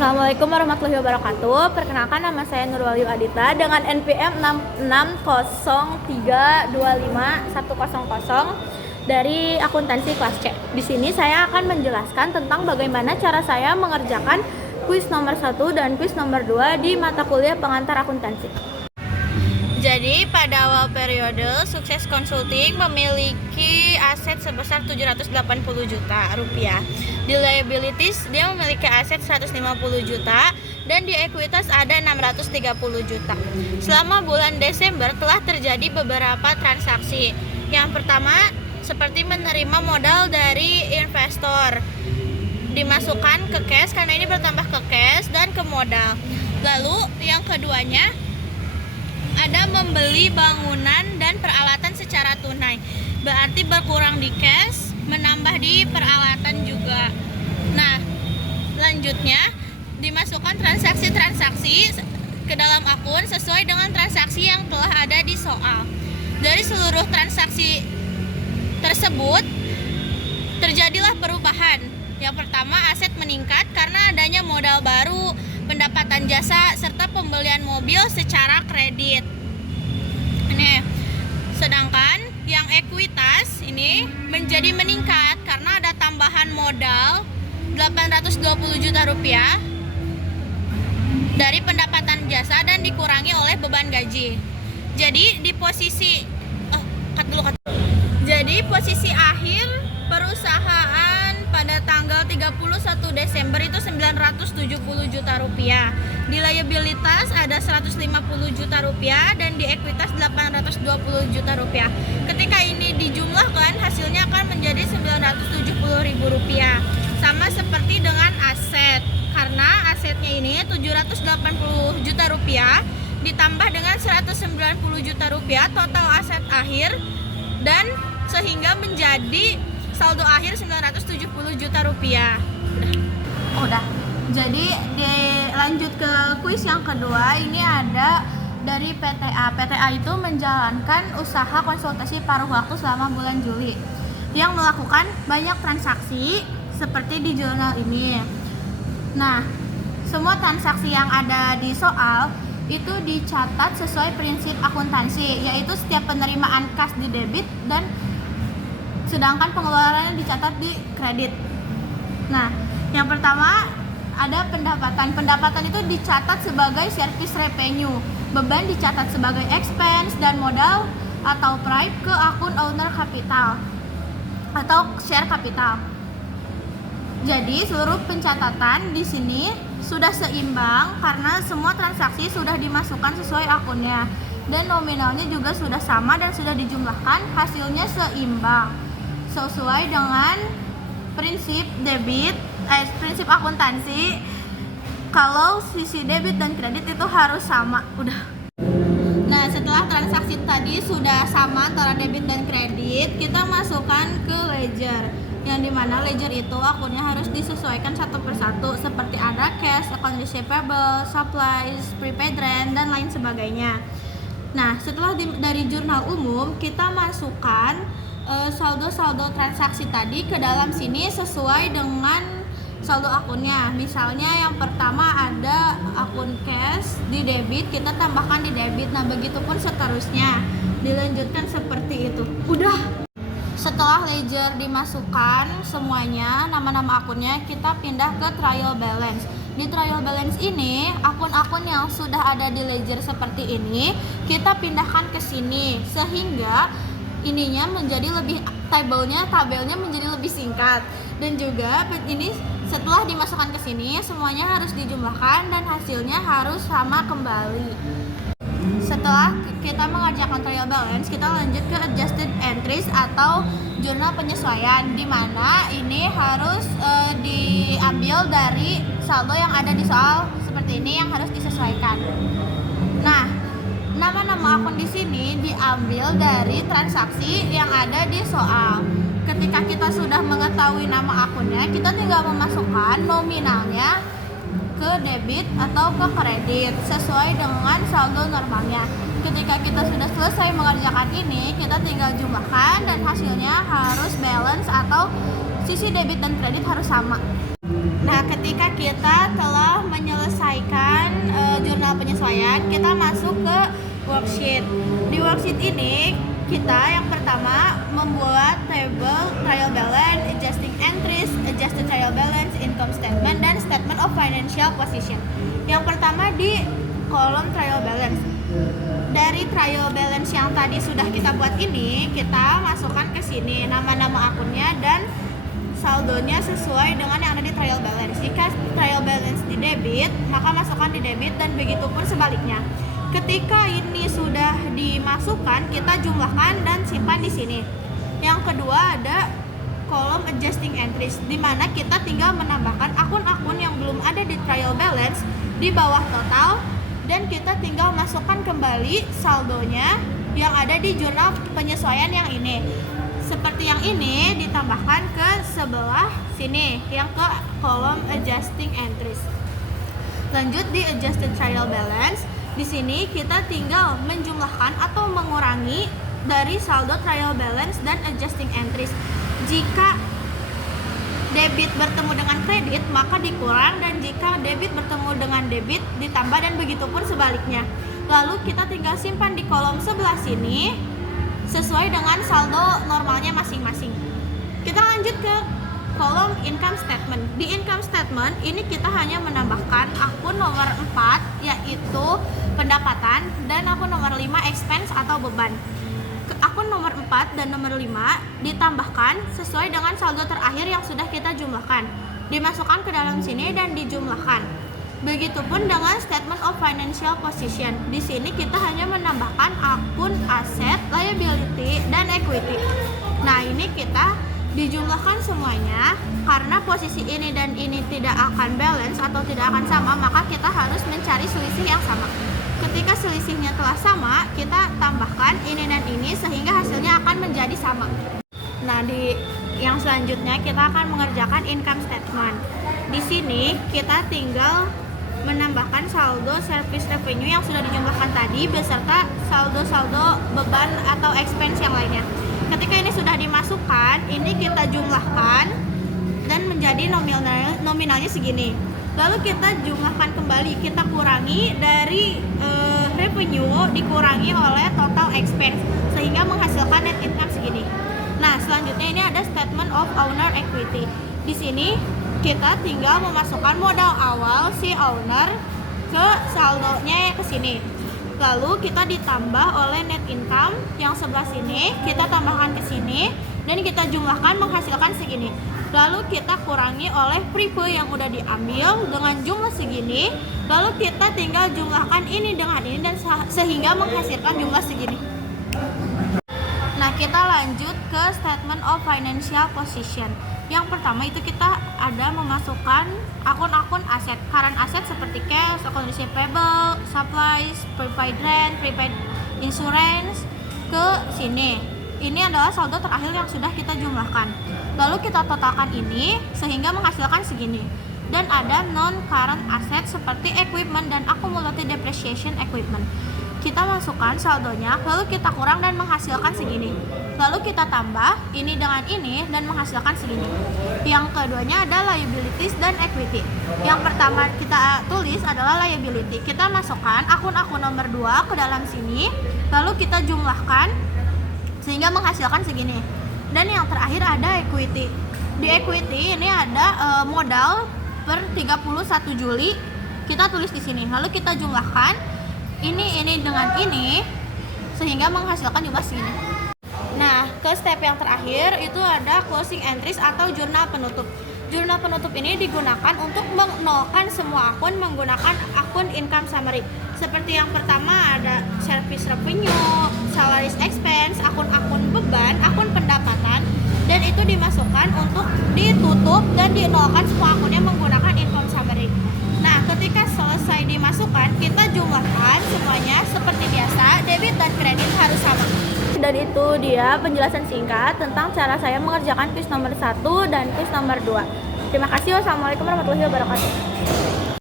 Assalamualaikum warahmatullahi wabarakatuh. Perkenalkan, nama saya Nurwahyu Adita dengan NPM 6603251100 dari akuntansi kelas C. Di sini saya akan menjelaskan tentang bagaimana cara saya mengerjakan kuis nomor 1 dan kuis nomor 2 di mata kuliah pengantar akuntansi. Jadi pada awal periode, Sukses Consulting memiliki aset sebesar 780 juta rupiah. Di liabilities dia memiliki aset 150 juta dan di ekuitas ada 630 juta. Selama bulan Desember telah terjadi beberapa transaksi. Yang pertama, seperti menerima modal dari investor, dimasukkan ke cash karena ini bertambah ke cash dan ke modal. Lalu yang keduanya ada membeli bangunan dan peralatan secara tunai, berarti berkurang di cash, menambah di peralatan juga. Nah, selanjutnya dimasukkan transaksi-transaksi ke dalam akun sesuai dengan transaksi yang telah ada di soal. Dari seluruh transaksi tersebut terjadilah perubahan. Yang pertama, aset meningkat karena adanya modal baru, pendapatan jasa, serta pembelian mobil secara kredit. Ini. Sedangkan yang ekuitas ini menjadi meningkat karena ada tambahan modal 820 juta rupiah dari pendapatan jasa dan dikurangi oleh beban gaji. Jadi di posisi Jadi posisi akhir perusahaan pada tanggal 31 Desember itu 970 juta rupiah. Di liabilitas ada 150 juta rupiah dan di ekuitas 820 juta rupiah. Ketika ini dijumlahkan, hasilnya akan menjadi 970 ribu rupiah. Sama seperti dengan aset, karena asetnya ini 780 juta rupiah ditambah dengan 190 juta rupiah total aset akhir, dan sehingga menjadi saldo akhir 970 juta rupiah. Udah. Jadi lanjut ke kuis yang kedua, ini ada dari PTA. PTA itu menjalankan usaha konsultasi paruh waktu selama bulan Juli yang melakukan banyak transaksi seperti di jurnal ini. Nah, semua transaksi yang ada di soal itu dicatat sesuai prinsip akuntansi, yaitu setiap penerimaan kas di debit dan sedangkan pengeluarannya dicatat di kredit. Nah, yang pertama ada pendapatan. Pendapatan itu dicatat sebagai service revenue. Beban dicatat sebagai expense dan modal atau price ke akun owner capital atau share capital. Jadi seluruh pencatatan di sini sudah seimbang karena semua transaksi sudah dimasukkan sesuai akunnya dan nominalnya juga sudah sama dan sudah dijumlahkan, hasilnya seimbang sesuai dengan prinsip prinsip akuntansi. Kalau sisi debit dan kredit itu harus sama. Udah. Nah, setelah transaksi tadi sudah sama antara debit dan kredit, kita masukkan ke ledger, yang dimana ledger itu akunnya harus disesuaikan satu persatu, seperti ada cash, account receivable, supplies, prepaid rent, dan lain sebagainya. Nah, setelah dari jurnal umum, kita masukkan saldo-saldo transaksi tadi ke dalam sini sesuai dengan saldo akunnya. Misalnya yang pertama ada akun cash di debit, kita tambahkan di debit. Nah, begitupun seterusnya, dilanjutkan seperti itu. Udah. Setelah ledger dimasukkan semuanya, nama-nama akunnya, kita pindah ke trial balance. Di trial balance ini, akun-akun yang sudah ada di ledger seperti ini kita pindahkan ke sini sehingga ininya menjadi lebih tabelnya menjadi lebih singkat. Dan juga ini setelah dimasukkan ke sini semuanya harus dijumlahkan dan hasilnya harus sama kembali. Setelah kita mengerjakan trial balance, kita lanjut ke adjusted entries atau jurnal penyesuaian, di mana ini harus diambil dari saldo yang ada di soal seperti ini yang harus disesuaikan. Nah, nama-nama akun di sini diambil dari transaksi yang ada di soal. Ketika kita sudah mengetahui nama akunnya, kita tinggal memasukkan nominalnya ke debit atau ke kredit sesuai dengan saldo normalnya. Ketika kita sudah selesai mengerjakan ini, kita tinggal jumlahkan dan hasilnya harus balance atau sisi debit dan kredit harus sama. Nah, ketika kita telah worksheet. Di worksheet ini kita yang pertama membuat table trial balance, adjusting entries, adjusted trial balance, income statement, dan statement of financial position. Yang pertama di kolom trial balance. Dari trial balance yang tadi sudah kita buat ini, kita masukkan ke sini nama-nama akunnya dan saldonya sesuai dengan yang ada di trial balance. Jika trial balance di debit, maka masukkan di debit dan begitu pun sebaliknya. Ketika ini sudah dimasukkan, kita jumlahkan dan simpan di sini. Yang kedua ada kolom adjusting entries, di mana kita tinggal menambahkan akun-akun yang belum ada di trial balance di bawah total, dan kita tinggal masukkan kembali saldonya yang ada di jurnal penyesuaian yang ini. Seperti yang ini ditambahkan ke sebelah sini yang ke kolom adjusting entries. Lanjut di adjusted trial balance. Di sini kita tinggal menjumlahkan atau mengurangi dari saldo trial balance dan adjusting entries. Jika debit bertemu dengan kredit maka dikurang, dan jika debit bertemu dengan debit ditambah, dan begitu pun sebaliknya. Lalu kita tinggal simpan di kolom sebelah sini sesuai dengan saldo normalnya masing-masing. Kita lanjut ke kolom income statement. Di income statement ini kita hanya menambahkan akun nomor 4 yaitu pendapatan, dan akun nomor 5 expense atau beban. Akun nomor 4 dan nomor 5 ditambahkan sesuai dengan saldo terakhir yang sudah kita jumlahkan. Dimasukkan ke dalam sini dan dijumlahkan. Begitupun dengan statement of financial position. Di sini kita hanya menambahkan akun aset, liability, dan equity. Nah, ini kita dijumlahkan semuanya. Karena posisi ini dan ini tidak akan balance atau tidak akan sama, maka kita harus mencari selisih yang sama. Ketika selisihnya telah sama, kita tambahkan ini dan ini sehingga hasilnya akan menjadi sama. Nah, di yang selanjutnya kita akan mengerjakan income statement. Di sini kita tinggal menambahkan saldo service revenue yang sudah dijumlahkan tadi beserta saldo-saldo beban atau expense yang lainnya. Ketika ini sudah dimasukkan, ini kita jumlahkan dan menjadi nominalnya segini. Lalu kita jumlahkan kembali, kita kurangi dari revenue dikurangi oleh total expense sehingga menghasilkan net income segini. Nah, selanjutnya ini ada statement of owner equity. Di sini kita tinggal memasukkan modal awal si owner ke saldonya ke sini. Lalu kita ditambah oleh net income yang sebelah sini, kita tambahkan ke sini dan kita jumlahkan menghasilkan segini. Lalu kita kurangi oleh prepay yang udah diambil dengan jumlah segini. Lalu kita tinggal jumlahkan ini dengan ini dan sehingga menghasilkan jumlah segini. Nah, kita lanjut ke statement of financial position. Yang pertama itu kita ada memasukkan akun-akun aset, current aset seperti cash, account receivable, supplies, prepaid rent, prepaid insurance ke sini. Ini adalah saldo terakhir yang sudah kita jumlahkan. Lalu kita totalkan ini sehingga menghasilkan segini. Dan ada non-current asset seperti equipment dan accumulated depreciation equipment. Kita masukkan saldonya, lalu kita kurang dan menghasilkan segini. Lalu kita tambah ini dengan ini dan menghasilkan segini. Yang keduanya ada liabilities dan equity. Yang pertama kita tulis adalah liability. Kita masukkan akun-akun nomor 2 ke dalam sini, lalu kita jumlahkan sehingga menghasilkan segini. Dan yang terakhir ada equity. Di equity ini ada modal per 31 Juli. Kita tulis di sini. Lalu kita jumlahkan ini dengan ini sehingga menghasilkan jumlah segini. Nah, ke step yang terakhir itu ada closing entries atau jurnal penutup. Jurnal penutup ini digunakan untuk menolkan semua akun menggunakan akun income summary. Seperti yang pertama ada service revenue, salaries expense, akun-akun beban, akun pendapatan, dan itu dimasukkan untuk ditutup dan dinolkan semua akunnya menggunakan income summary. Nah, ketika selesai dimasukkan, kita jumlahkan semuanya seperti biasa, debit dan kredit harus sama. Dan itu dia penjelasan singkat tentang cara saya mengerjakan quiz nomor 1 dan quiz nomor 2. Terima kasih. Wassalamualaikum warahmatullahi wabarakatuh.